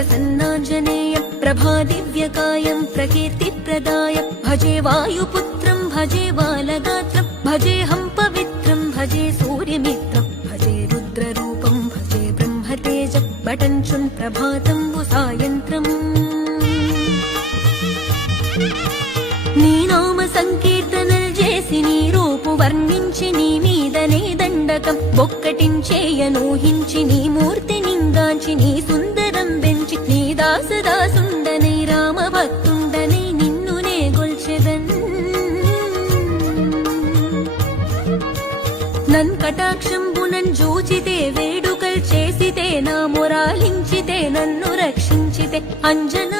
प्रसन्नाञ्जनेयं प्रभादिव्यकायं प्रकीर्तिप्रदाय भजे वायुपुत्रं भजे बालगात्रं भजेऽहं पवित्रं भजे सूर्यमित्रं भजे रुद्ररूपं भजे ब्रह्मतेजं बटञ्चुन् प्रभातं सायन्त्रम् నీ నామ సంకీర్తనలు చేసి నీ రూపు వర్ణించి నీ మీదనే దండకం ఒక్కటించేయనూహించి నీ మూర్తి నింగాంచి నీ సుందరం పెంచి నీ దాసదాసుండనై రామ భక్తుండనై నిన్నునే గొల్చెదన్ నన్ కటాక్షంబునన్ జూచితే వేడుకల్ చేసితే నా మొరాలించితే నన్ను రక్షించితే అంజనా